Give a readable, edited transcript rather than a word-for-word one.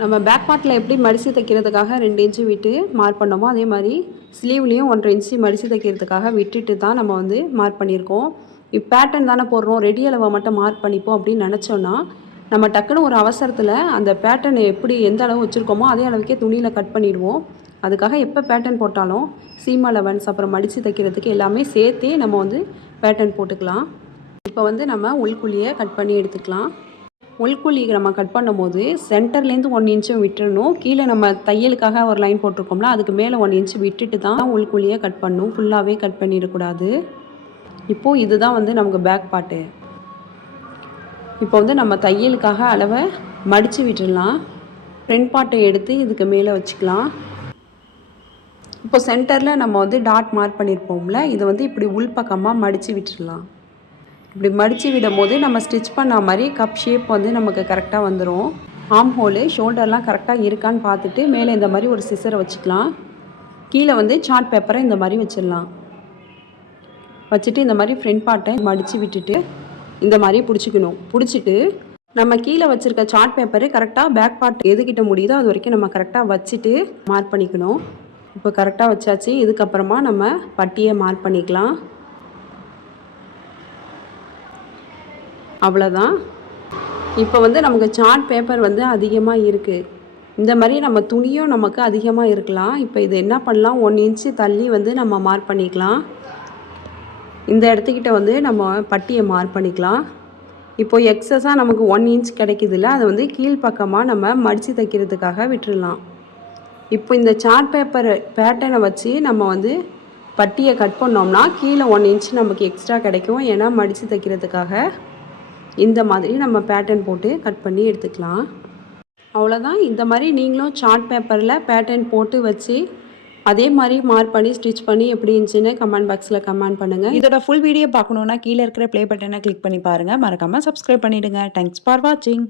நம்ம பேக் பார்ட்டில் எப்படி மடித்து தைக்கிறதுக்காக 2 இன்ச்சு விட்டு மார்க் பண்ணோமோ அதே மாதிரி ஸ்லீவ்லேயும் 1.5 இன்ச்சு மடித்து தைக்கிறதுக்காக விட்டுட்டு தான் நம்ம வந்து மார்க் பண்ணியிருக்கோம். இப்போ பேட்டர்ன் தானே போடுறோம், ரெடி அளவை மட்டும் மார்க் பண்ணிப்போம் அப்படின்னு நினச்சோன்னா நம்ம டக்குன்னு ஒரு அவசரத்தில் அந்த பேட்டர்னை எப்படி எந்த அளவு வச்சுருக்கோமோ அதே அளவுக்கே துணியில் கட் பண்ணிடுவோம். அதுக்காக எப்போ பேட்டர்ன் போட்டாலும் சீம் அலவன்ஸ் அப்புறம் மடித்து தைக்கிறதுக்கு எல்லாமே சேர்த்தே நம்ம வந்து பேட்டர்ன் போட்டுக்கலாம். இப்போ வந்து நம்ம உள்குழியை கட் பண்ணி எடுத்துக்கலாம். உள்குழி நம்ம கட் பண்ணும்போது சென்டர்லேருந்து 1 இன்ச்சும் விட்டுறணும். கீழே நம்ம தையலுக்காக ஒரு லைன் போட்டிருக்கோம்ல, அதுக்கு மேலே 1 இன்ச்சு விட்டுட்டு தான் உள்குழியை கட் பண்ணணும். ஃபுல்லாகவே கட் பண்ணிடக்கூடாது. இப்போது இதுதான் வந்து நமக்கு பேக் பார்ட்டு. இப்போ வந்து நம்ம தையலுக்காக அளவை மடித்து விட்டுடலாம். ஃப்ரண்ட் பார்ட்டை எடுத்து இதுக்கு மேலே வச்சுக்கலாம். இப்போ சென்டரில் நம்ம வந்து டாட் மார்க் பண்ணியிருப்போம்ல, இதை வந்து இப்படி உள் பக்கமாக மடித்து விட்டுடலாம். இப்படி மடித்து விடும் போது நம்ம ஸ்டிச் பண்ண மாதிரி கப் ஷேப் வந்து நமக்கு கரெக்டாக வந்துடும். ஆம் ஹோலு ஷோல்டர்லாம் கரெக்டாக இருக்கான்னு பார்த்துட்டு மேலே இந்த மாதிரி ஒரு சிசரை வச்சுக்கலாம். கீழே வந்து சார்ட் பேப்பரை இந்த மாதிரி வச்சிடலாம். வச்சுட்டு இந்த மாதிரி ஃப்ரண்ட் பார்ட்டை மடித்து விட்டுட்டு இந்த மாதிரி பிடிச்சிக்கணும். பிடிச்சிட்டு நம்ம கீழே வச்சுருக்க சார்ட் பேப்பரு கரெக்டாக பேக் பார்ட் எதுக்கிட்ட முடியுதோ அது வரைக்கும் நம்ம கரெக்டாக வச்சுட்டு மார்க் பண்ணிக்கணும். இப்போ கரெக்டாக வச்சாச்சு. இதுக்கப்புறமா நம்ம பட்டியை மார்க் பண்ணிக்கலாம். அவ்வளோதான். இப்போ வந்து நமக்கு சார்ட் பேப்பர் வந்து அதிகமாக இருக்குது. இந்த மாதிரி நம்ம துணியும் நமக்கு அதிகமாக இருக்கலாம். இப்போ இது என்ன பண்ணலாம், 1 இன்ச்சு தள்ளி வந்து நம்ம மார்க் பண்ணிக்கலாம். இந்த இடத்துக்கிட்ட வந்து நம்ம பட்டியை மார்க் பண்ணிக்கலாம். இப்போது எக்ஸஸாக நமக்கு 1 இன்ச் கிடைக்குதுல்ல, அதை வந்து கீழ்ப்பக்கமாக நம்ம மடித்து தைக்கிறதுக்காக விட்டுடலாம். இப்போ இந்த சார்ட் பேப்பர் பேட்டர்னை வச்சு நம்ம வந்து பட்டியை கட் பண்ணோம்னா கீழே 1 இன்ச் நமக்கு எக்ஸ்ட்ரா கிடைக்கும். ஏன்னா மடித்து தைக்கிறதுக்காக இந்த மாதிரி நம்ம பேட்டர்ன் போட்டு கட் பண்ணி எடுத்துக்கலாம். அவ்வளோதான். இந்த மாதிரி நீங்களும் சார்ட் பேப்பரில் பேட்டர்ன் போட்டு வச்சு அதே மாதிரி மார்க் பண்ணி ஸ்டிச் பண்ணி எப்படி இருந்துச்சுன்னு கமெண்ட் பாக்ஸில் கமெண்ட் பண்ணுங்கள். இதோட ஃபுல் வீடியோ பார்க்கணுன்னா கீழே இருக்கிற ப்ளே பட்டனை கிளிக் பண்ணி பாருங்கள். மறக்காமல் சப்ஸ்கிரைப் பண்ணிவிடுங்க. தேங்க்ஸ் ஃபார் வாட்சிங்.